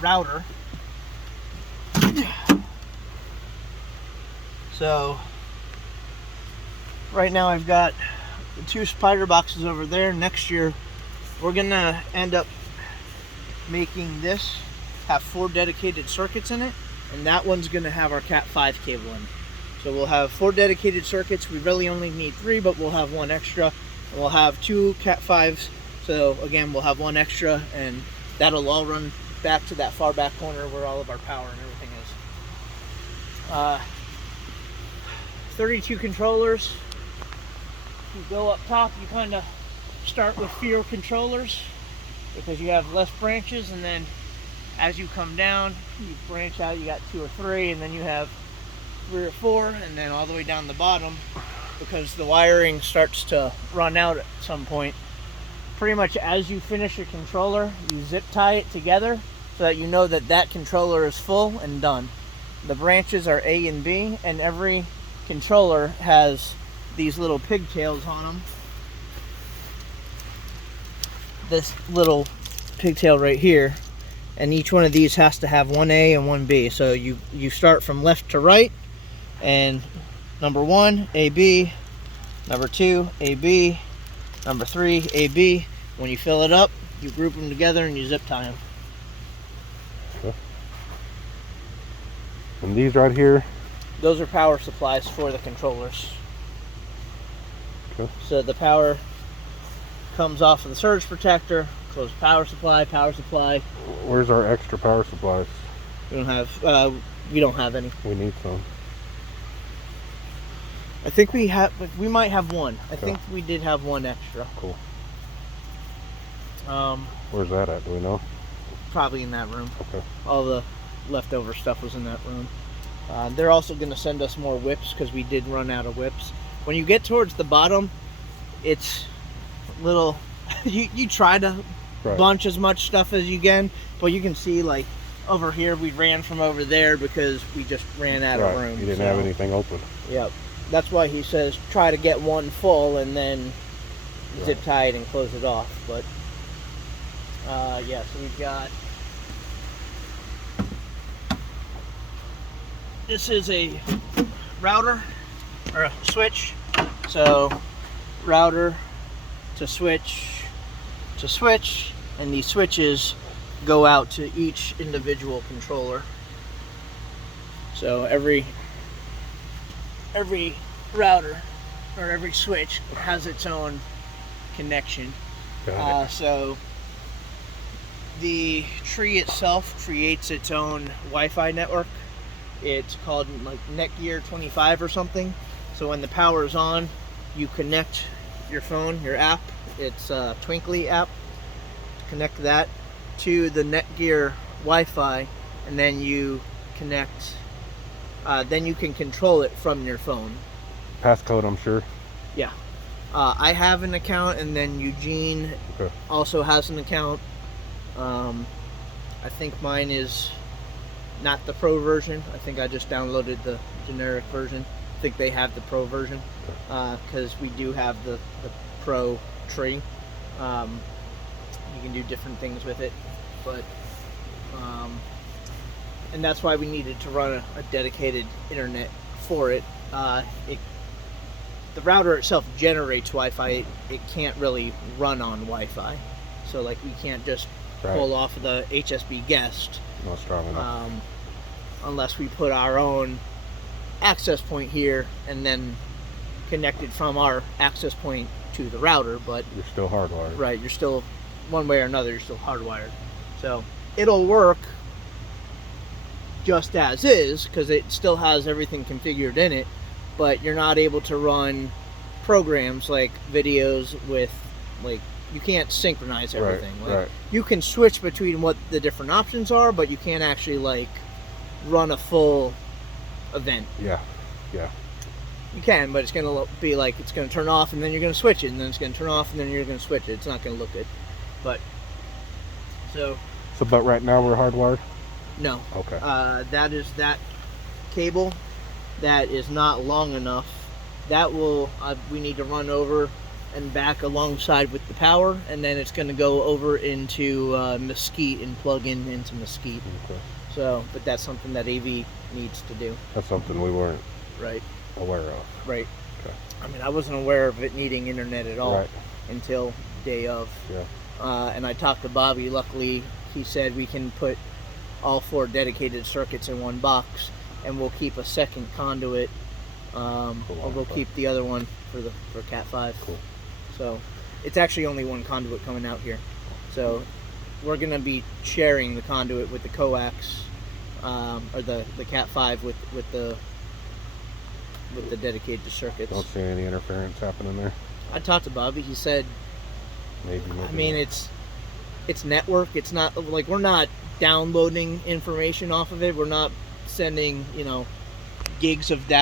router. So right now I've got the 2 spider boxes over there. Next year we're gonna end up making this have 4 dedicated circuits in it, and that one's gonna have our Cat 5 cable in. So we'll have 4 dedicated circuits. We really only need 3, but we'll have 1 extra. And we'll have 2 Cat 5s. So again, we'll have 1 extra, and that'll all run back to that far back corner where all of our power and everything is. 32 controllers. You go up top, you kind of start with fewer controllers because you have less branches, and then as you come down, you branch out, you got 2 or 3, and then you have 3 or 4, and then all the way down the bottom, because the wiring starts to run out at some point. Pretty much as you finish your controller, you zip tie it together so that you know that that controller is full and done. The branches are A and B, and every controller has these little pigtails on them. This little pigtail right here, and each one of these has to have 1A and 1B. So you start from left to right, and number 1, AB, number 2, AB, number 3, AB. When you fill it up, you group them together and you zip tie them. Okay. And these right here? Those are power supplies for the controllers. Okay. So the power comes off of the surge protector, close power supply, power supply. Where's our extra power supplies? We don't have any. We need some. I think we might have 1. I think we did have 1 extra. Cool. Um, Where's that at? Do we know? Probably in that room. Okay. All the leftover stuff was in that room. They're also going to send us more whips because we did run out of whips. When you get towards the bottom, it's little. you try to bunch as much stuff as you can, but you can see like over here we ran from over there because we just ran out of room. You didn't have anything open. Yep. That's why he says try to get 1 full and then zip tie it and close it off. But yeah, so we've got. This is a router or a switch. So router to switch, and these switches go out to each individual controller. So every router or every switch has its own connection. So the tree itself creates its own Wi-Fi network. It's called like Netgear 25 or something. So when the power is on, you connect your phone, your app. It's a Twinkly app. Connect that to the Netgear Wi-Fi, and then you connect. Then you can control it from your phone. Passcode, I'm sure. Yeah. I have an account, and then Eugene also has an account. I think mine is not the pro version. I think I just downloaded the generic version. I think they have the pro version because we do have the pro tree. You can do different things with it, but and that's why we needed to run a dedicated internet for it. The router itself generates Wi-Fi. It can't really run on Wi-Fi, so like we can't just pull off of the HSB guest. Not strong enough. Unless we put our own access point here and then connect it from our access point to the router, but you're still hardwired. Right, you're still, one way or another, you're still hardwired. So it'll work just as is because it still has everything configured in it, but you're not able to run programs like videos with, like, you can't synchronize everything. You can switch between what the different options are, but you can't actually like run a full event. Yeah. You can, but it's going to be like it's going to turn off and then you're going to switch it, and then it's going to turn off and then you're going to switch it. It's not going to look good. But but right now we're hardwired? No. Okay. That is that cable that is not long enough. That will we need to run over and back alongside with the power, and then it's going to go over into Mesquite and plug into Mesquite. Okay. So, but that's something that AV needs to do. That's something we weren't Right. aware of. Right. Okay. I mean, I wasn't aware of it needing internet at all Right. until day of. Yeah. And I talked to Bobby. Luckily, he said we can put all 4 dedicated circuits in one box, and we'll keep a second conduit, or we'll keep the other one for Cat 5. Cool. So it's actually only one conduit coming out here. So we're gonna be sharing the conduit with the coax, or the Cat 5 with the dedicated circuits. Don't see any interference happening there. I talked to Bobby. He said, Maybe. I mean, not. it's network. It's not like we're not downloading information off of it. We're not sending gigs of data.